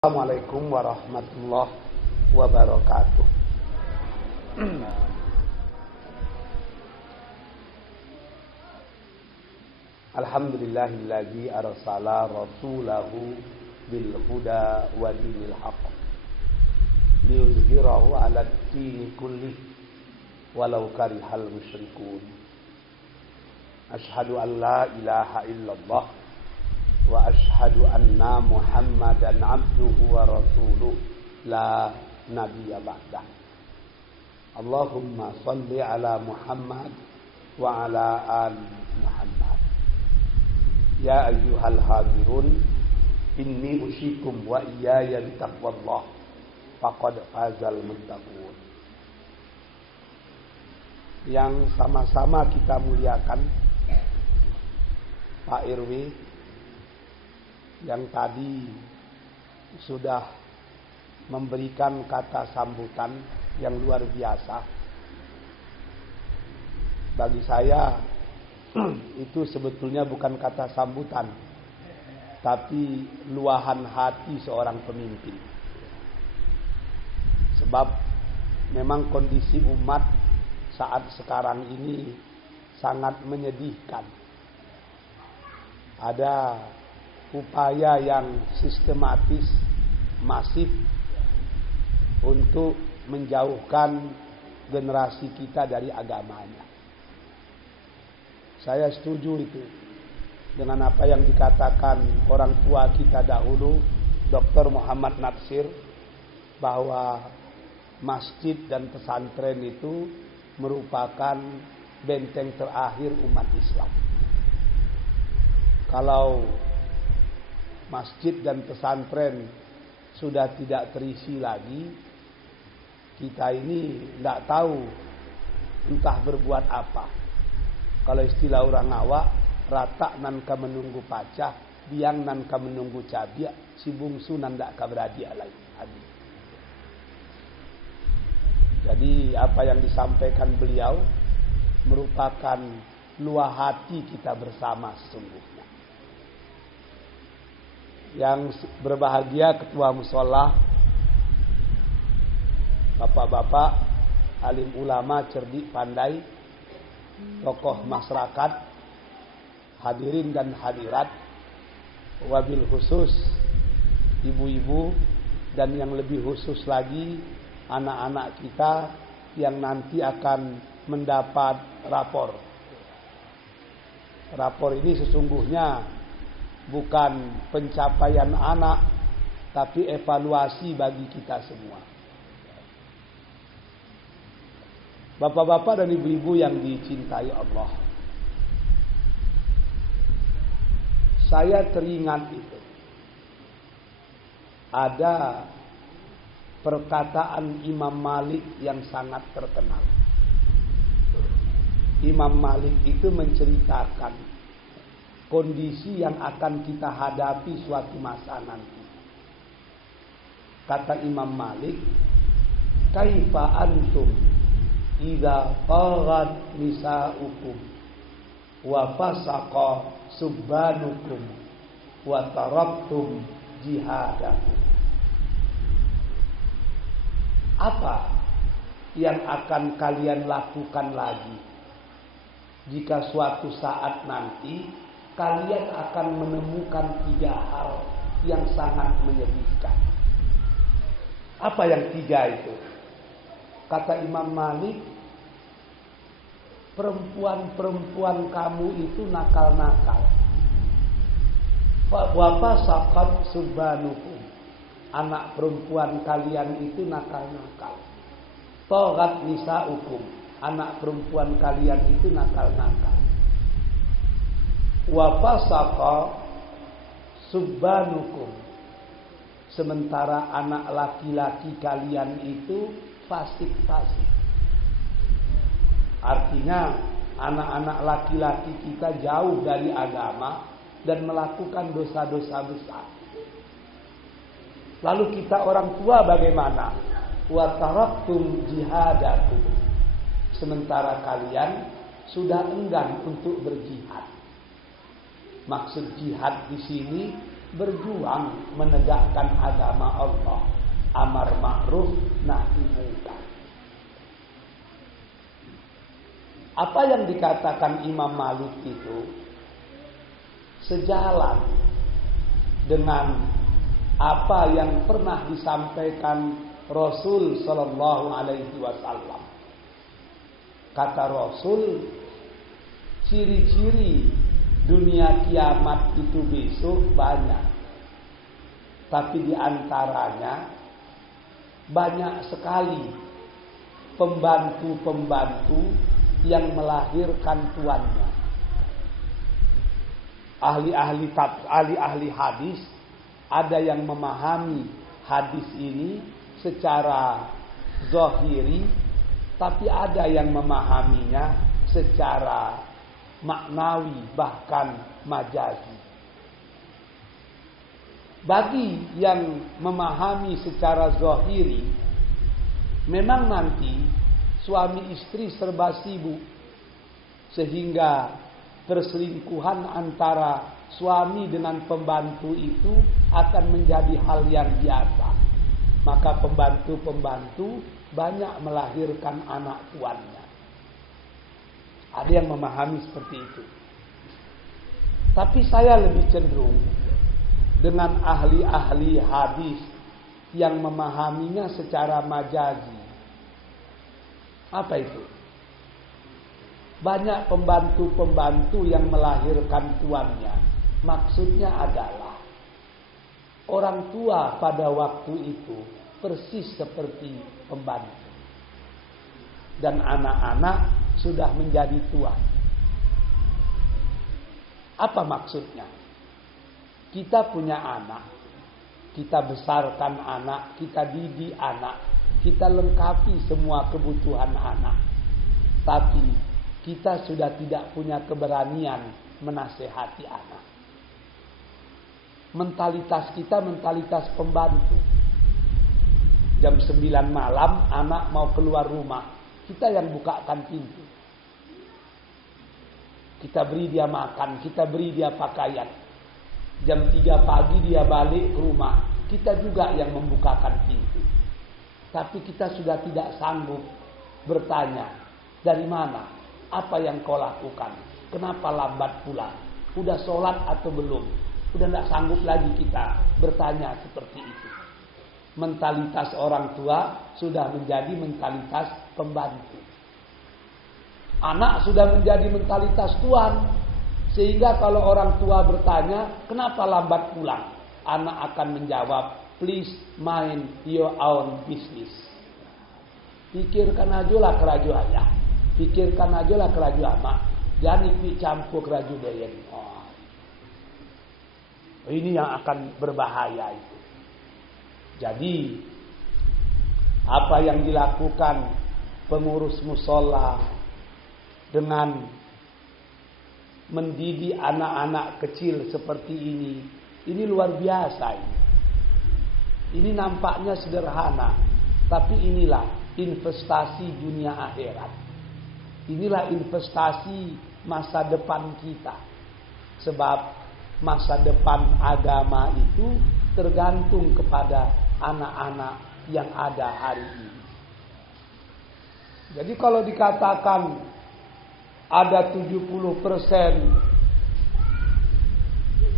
Assalamualaikum warahmatullahi wabarakatuh. Alhamdulillahillazi arsala rasulahu bil huda wa dinil haqq liyuzhirahu 'ala ad-dini kullih walau karihal musyrikun. Asyhadu an la ilaha illallah wa ashhadu anna Muhammadan abduhu wa rasuluh la nabiyya ba'dah. Allahumma salli ala Muhammad wa ala ali Muhammad. Ya ayyuhal hadirun, inni usyikum wa iyaya bitaqwallah faqad fazal muttaqun. Yang sama-sama kita muliakan Pak Irwi yang tadi sudah memberikan kata sambutan yang luar biasa. Bagi saya itu sebetulnya bukan kata sambutan, tapi luahan hati seorang pemimpin. Sebab memang kondisi umat saat sekarang ini sangat menyedihkan. Ada upaya yang sistematis, masif untuk menjauhkan generasi kita dari agamanya. Saya setuju itu dengan apa yang dikatakan orang tua kita dahulu, Dr. Muhammad Natsir, bahwa masjid dan pesantren itu merupakan benteng terakhir umat Islam. Kalau masjid dan pesantren sudah tidak terisi lagi, kita ini tidak tahu entah berbuat apa. Kalau istilah orang awak, rata nan ka menunggu pacah, biang nan ka menunggu cabiak, si bungsu nan dak ka beradia lagi. Jadi apa yang disampaikan beliau merupakan luah hati kita bersama sesungguhnya. Yang berbahagia ketua mushola, bapak-bapak, alim ulama, cerdik, pandai, tokoh masyarakat, hadirin dan hadirat, wabil khusus ibu-ibu, dan yang lebih khusus lagi anak-anak kita yang nanti akan mendapat rapor. Rapor ini sesungguhnya bukan pencapaian anak, tapi evaluasi bagi kita semua. Bapak-bapak dan ibu-ibu yang dicintai Allah, saya teringat itu. Ada perkataan Imam Malik yang sangat terkenal. Imam Malik itu menceritakan kondisi yang akan kita hadapi suatu masa nanti. Kata Imam Malik, kaifa antum idza taghat nisaukum wa fasaqa subbanukum wa taraktum jihadakum. Apa yang akan kalian lakukan lagi jika suatu saat nanti kalian akan menemukan 3 hal yang sangat menyedihkan? Apa yang 3 itu? Kata Imam Malik, perempuan-perempuan kamu itu nakal-nakal. Wa saqat subbanukum, anak perempuan kalian itu nakal-nakal. Taghat nisaukum, anak perempuan kalian itu nakal-nakal. Wa fasaqa subbanukum, sementara anak laki-laki kalian itu fasik-fasik. Artinya anak-anak laki-laki kita jauh dari agama dan melakukan dosa-dosa besar. Lalu kita orang tua bagaimana? Wa taraktum jihadakum, sementara kalian sudah enggan untuk berjihad. Maksud jihad di sini berjuang menegakkan agama Allah, amar ma'ruf nahi munkar. Apa yang dikatakan Imam Malik itu sejalan dengan apa yang pernah disampaikan Rasul sallallahu alaihi wasallam. Kata Rasul, ciri-ciri dunia kiamat itu besok banyak. Tapi di antaranya banyak sekali pembantu-pembantu yang melahirkan tuannya. Ahli-ahli hadis ada yang memahami hadis ini secara zahiri, tapi ada yang memahaminya secara maknawi bahkan majazi. Bagi yang memahami secara zahiri, memang nanti suami istri serba sibuk sehingga perselingkuhan antara suami dengan pembantu itu akan menjadi hal yang biasa. Maka pembantu-pembantu banyak melahirkan anak tuannya. Ada yang memahami seperti itu. Tapi saya lebih cenderung dengan ahli-ahli hadis yang memahaminya secara majazi. Apa itu? Banyak pembantu-pembantu yang melahirkan tuannya. Maksudnya adalah orang tua pada waktu itu persis seperti pembantu. Dan anak-anak sudah menjadi tua. Apa maksudnya? Kita punya anak, kita besarkan anak, kita didik anak, kita lengkapi semua kebutuhan anak. Tapi kita sudah tidak punya keberanian menasehati anak. Mentalitas kita mentalitas pembantu. Jam 9 malam anak mau keluar rumah, kita yang bukakan pintu. Kita beri dia makan, kita beri dia pakaian. Jam 3 pagi dia balik ke rumah, kita juga yang membukakan pintu. Tapi kita sudah tidak sanggup bertanya, dari mana? Apa yang kau lakukan? Kenapa lambat pulang? Udah sholat atau belum? Udah tidak sanggup lagi kita bertanya seperti itu. Mentalitas orang tua sudah menjadi mentalitas pembantu. Anak sudah menjadi mentalitas tuan. Sehingga kalau orang tua bertanya, kenapa lambat pulang? Anak akan menjawab, please mind your own business. Pikirkan aja lah keraju ayah. Pikirkan aja lah keraju ama. Jangan ikut campur keraju dayen. Oh. Ini yang akan berbahaya itu. Jadi, apa yang dilakukan pengurus musola dengan mendidik anak-anak kecil seperti ini luar biasa ini. Ini nampaknya sederhana, tapi inilah investasi dunia akhirat. Inilah investasi masa depan kita. Sebab masa depan agama itu tergantung kepada anak-anak yang ada hari ini. Jadi kalau dikatakan ada 70%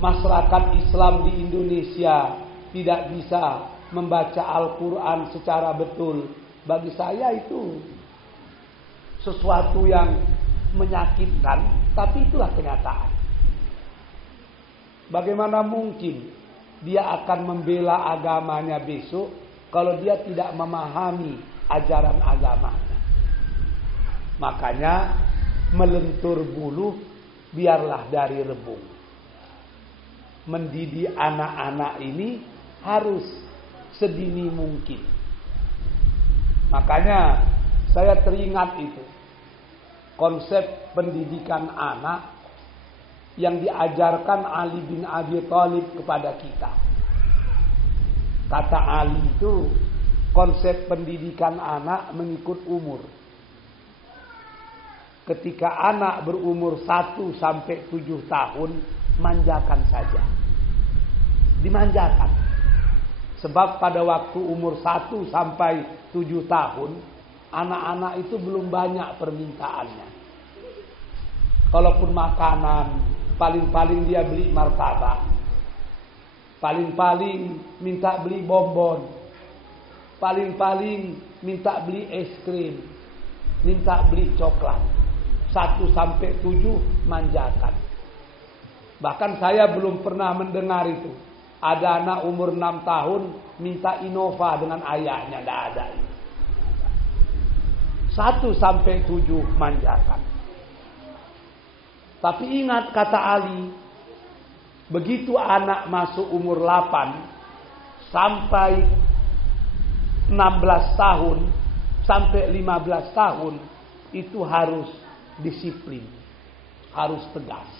masyarakat Islam di Indonesia tidak bisa membaca Al-Quran secara betul, bagi saya itu sesuatu yang menyakitkan, tapi itulah kenyataan. Bagaimana mungkin dia akan membela agamanya besok kalau dia tidak memahami ajaran agamanya? Makanya melentur bulu biarlah dari rebung. Mendidik anak-anak ini harus sedini mungkin. Makanya saya teringat itu konsep pendidikan anak yang diajarkan Ali bin Abi Thalib kepada kita. Kata Ali itu konsep pendidikan anak mengikut umur. Ketika anak berumur 1 sampai 7 tahun, manjakan saja. dimanjakan. Sebab pada waktu umur 1 sampai 7 tahun, anak-anak itu belum banyak permintaannya. Kalaupun makanan, paling-paling dia beli martabak. Paling-paling minta beli bonbon. Paling-paling minta beli es krim. Minta beli coklat. 1 sampai 7 manjakan. Bahkan saya belum pernah mendengar itu. Ada anak umur 6 tahun minta Innova dengan ayahnya. Tidak ada. 1 sampai 7 manjakan. Tapi ingat kata Ali, begitu anak masuk umur 8 sampai 16 tahun sampai 15 tahun itu harus disiplin, harus tegas.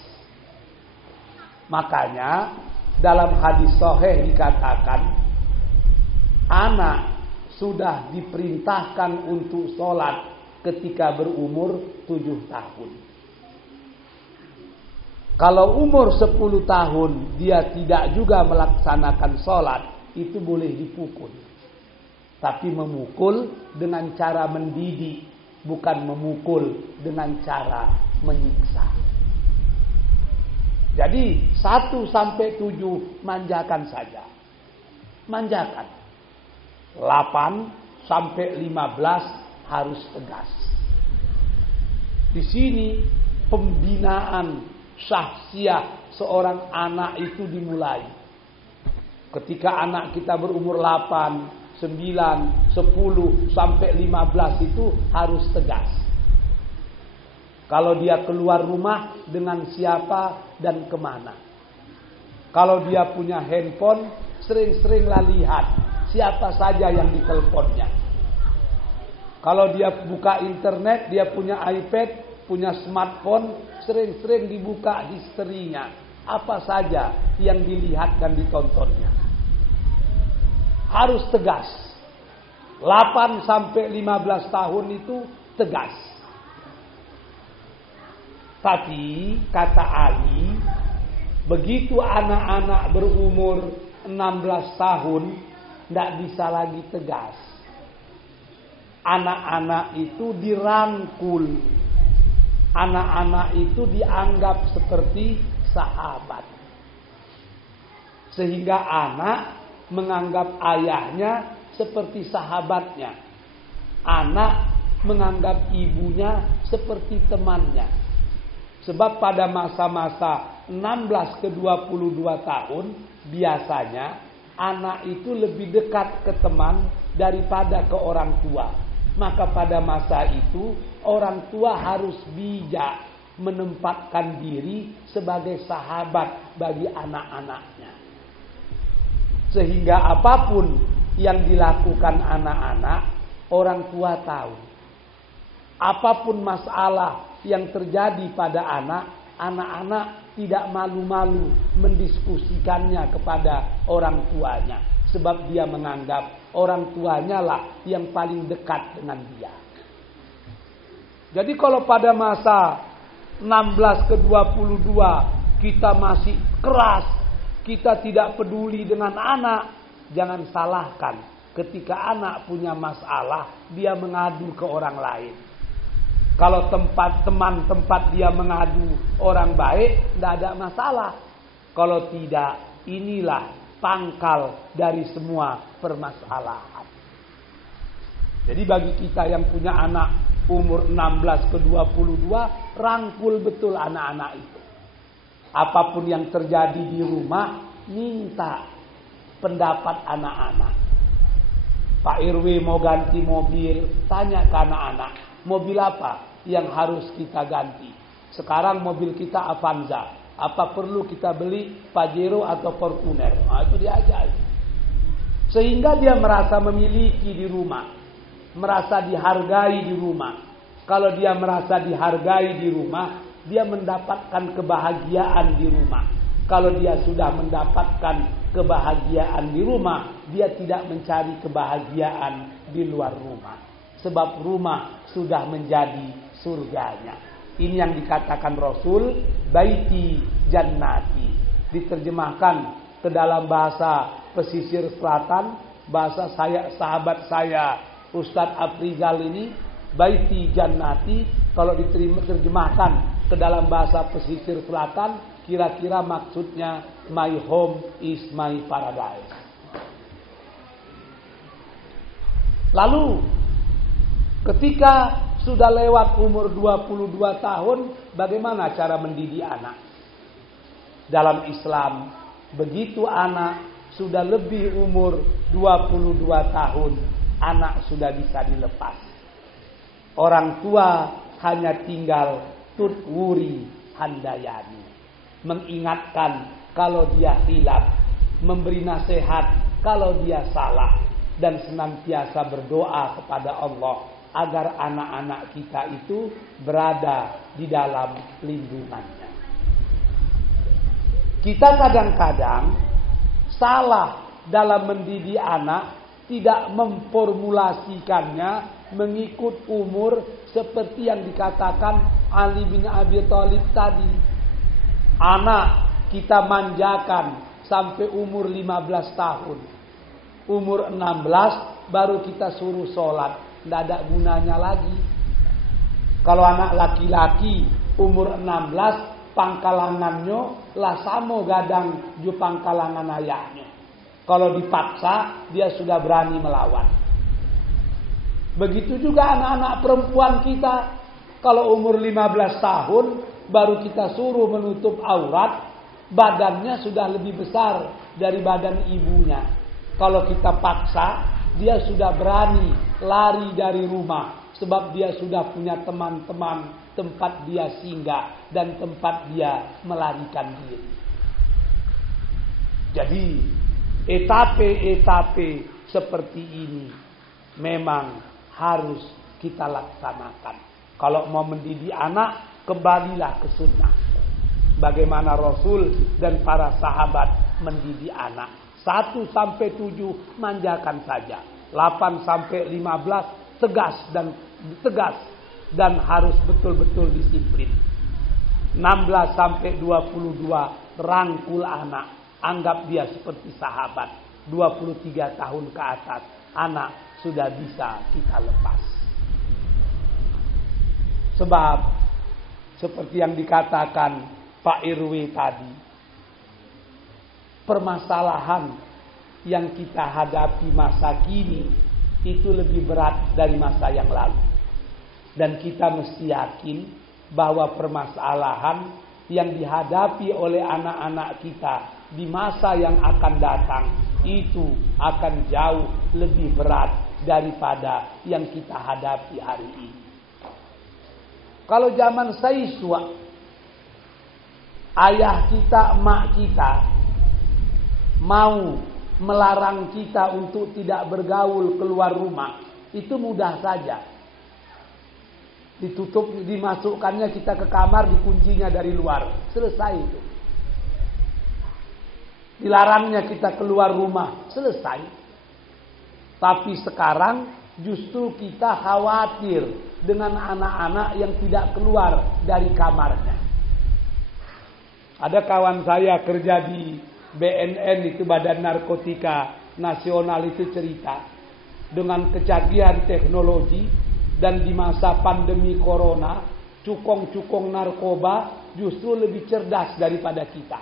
Makanya dalam hadis sahih dikatakan anak sudah diperintahkan untuk sholat ketika berumur 7 tahun. Kalau umur 10 tahun dia tidak juga melaksanakan sholat, itu boleh dipukul. Tapi memukul dengan cara mendidik, bukan memukul dengan cara menyiksa. Jadi 1 sampai 7 manjakan saja. Manjakan. 8 sampai 15 harus tegas. Di sini pembinaan syahsiah seorang anak itu dimulai. Ketika anak kita berumur 8, 9, 10 sampai 15 itu harus tegas. Kalau dia keluar rumah dengan siapa dan kemana. Kalau dia punya handphone, sering-seringlah lihat siapa saja yang diteleponnya. Kalau dia buka internet, dia punya iPad, punya smartphone, sering-sering dibuka historinya. Apa saja yang dilihat dan ditontonnya. Harus tegas. 8 sampai 15 tahun itu tegas. Tapi kata Ali, begitu anak-anak berumur 16 tahun tidak bisa lagi tegas. Anak-anak itu dirangkul. Anak-anak itu dianggap seperti sahabat. Sehingga anak menganggap ayahnya seperti sahabatnya. Anak menganggap ibunya seperti temannya. Sebab pada masa-masa 16 ke 22 tahun, biasanya anak itu lebih dekat ke teman daripada ke orang tua. Maka pada masa itu, orang tua harus bijak menempatkan diri sebagai sahabat bagi anak-anaknya. Sehingga apapun yang dilakukan anak-anak, orang tua tahu. Apapun masalah yang terjadi pada anak-anak tidak malu-malu mendiskusikannya kepada orang tuanya. Sebab dia menganggap orang tuanya lah yang paling dekat dengan dia. Jadi kalau pada masa 16 ke 22 kita masih keras, kita tidak peduli dengan anak, jangan salahkan ketika anak punya masalah dia mengadu ke orang lain. Kalau tempat dia mengadu orang baik, tidak ada masalah. Kalau tidak, inilah pangkal dari semua permasalahan. Jadi bagi kita yang punya anak umur 16 ke 22, rangkul betul anak-anak itu. Apapun yang terjadi di rumah, minta pendapat anak-anak. Pak RW mau ganti mobil, tanya ke anak-anak, mobil apa yang harus kita ganti? Sekarang mobil kita Avanza, apa perlu kita beli Pajero atau Fortuner? Nah, itu diajar. Sehingga dia merasa memiliki di rumah, merasa dihargai di rumah. Kalau dia merasa dihargai di rumah, dia mendapatkan kebahagiaan di rumah. Kalau dia sudah mendapatkan kebahagiaan di rumah, dia tidak mencari kebahagiaan di luar rumah. Sebab rumah sudah menjadi surganya. Ini yang dikatakan Rasul, baiti jannati. Diterjemahkan ke dalam bahasa pesisir selatan, bahasa saya, sahabat saya Ustadz Afrizal ini, baiti jannati, kalau diterjemahkan ke dalam bahasa pesisir selatan, kira-kira maksudnya my home is my paradise. Lalu ketika sudah lewat umur 22 tahun, bagaimana cara mendidik anak? Dalam Islam, begitu anak sudah lebih umur 22 tahun, anak sudah bisa dilepas. Orang tua hanya tinggal tutwuri handayani, mengingatkan kalau dia hilaf, memberi nasihat kalau dia salah, dan senantiasa berdoa kepada Allah agar anak-anak kita itu berada di dalam lindungannya. Kita kadang-kadang salah dalam mendidik anak, tidak memformulasikannya mengikut umur seperti yang dikatakan Ali bin Abi Thalib tadi. Anak kita manjakan sampai umur 15 tahun. Umur 16 baru kita suruh sholat. Tidak ada gunanya lagi. Kalau anak laki-laki umur 16, pangkalangannya lah samo gadang ju pangkalangan ayahnya. Kalau dipaksa, dia sudah berani melawan. Begitu juga anak-anak perempuan kita. Kalau umur 15 tahun, baru kita suruh menutup aurat, badannya sudah lebih besar dari badan ibunya. Kalau kita paksa, dia sudah berani lari dari rumah. Sebab dia sudah punya teman-teman, tempat dia singgah, dan tempat dia melarikan diri. Jadi, etape-etape seperti ini memang harus kita laksanakan. Kalau mau mendidik anak, kembalilah ke sunnah. Bagaimana Rasul dan para sahabat mendidik anak. 1-7 manjakan saja. 8-15 tegas dan harus betul-betul disiplin. 16-22 rangkul anak, anggap dia seperti sahabat. 23 tahun ke atas, anak sudah bisa kita lepas. Sebab seperti yang dikatakan Pak Irwi tadi, permasalahan yang kita hadapi masa kini itu lebih berat dari masa yang lalu. Dan kita mesti yakin bahwa permasalahan yang dihadapi oleh anak-anak kita di masa yang akan datang itu akan jauh lebih berat daripada yang kita hadapi hari ini. Kalau zaman Saiswa, ayah kita, emak kita mau melarang kita untuk tidak bergaul keluar rumah, itu mudah saja. Ditutup, dimasukkannya kita ke kamar, dikuncinya dari luar, selesai itu. Dilarangnya kita keluar rumah, selesai. Tapi sekarang justru kita khawatir dengan anak-anak yang tidak keluar dari kamarnya. Ada kawan saya kerja di BNN, itu Badan Narkotika Nasional, itu cerita dengan kecanggihan teknologi dan di masa pandemi corona, cukong-cukong narkoba justru lebih cerdas daripada kita.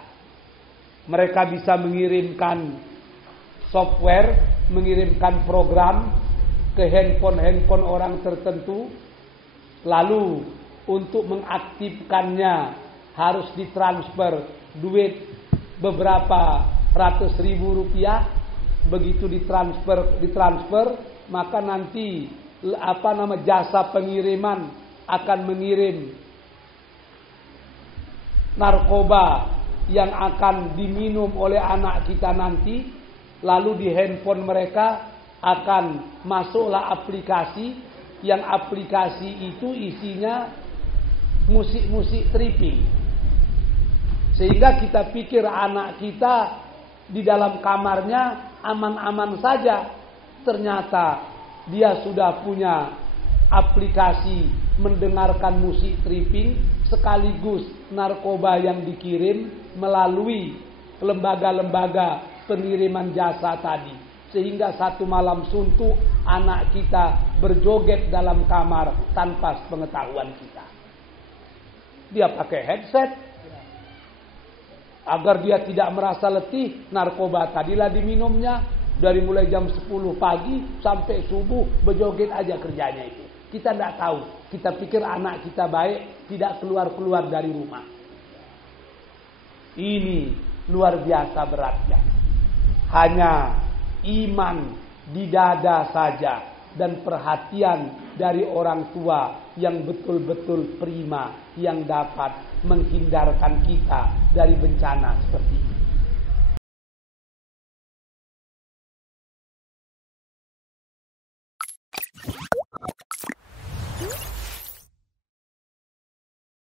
Mereka bisa mengirimkan software, mengirimkan program ke handphone orang tertentu, lalu untuk mengaktifkannya harus ditransfer duit beberapa ratus ribu rupiah. Begitu ditransfer, maka nanti jasa pengiriman akan mengirim narkoba yang akan diminum oleh anak kita nanti. Lalu di handphone mereka akan masuklah aplikasi, yang aplikasi itu isinya musik-musik tripping. Sehingga kita pikir anak kita di dalam kamarnya aman-aman saja. Ternyata dia sudah punya aplikasi mendengarkan musik tripping sekaligus narkoba yang dikirim melalui lembaga-lembaga pengiriman jasa tadi. Sehingga satu malam suntuk anak kita berjoget dalam kamar tanpa pengetahuan kita. Dia pakai headset agar dia tidak merasa letih. Narkoba tadilah diminumnya. Dari mulai jam 10 pagi sampai subuh berjoget aja kerjanya itu. Kita tidak tahu. Kita pikir anak kita baik, tidak keluar-keluar dari rumah. Ini luar biasa beratnya. Hanya iman di dada saja dan perhatian dari orang tua yang betul-betul prima yang dapat menghindarkan kita dari bencana seperti ini.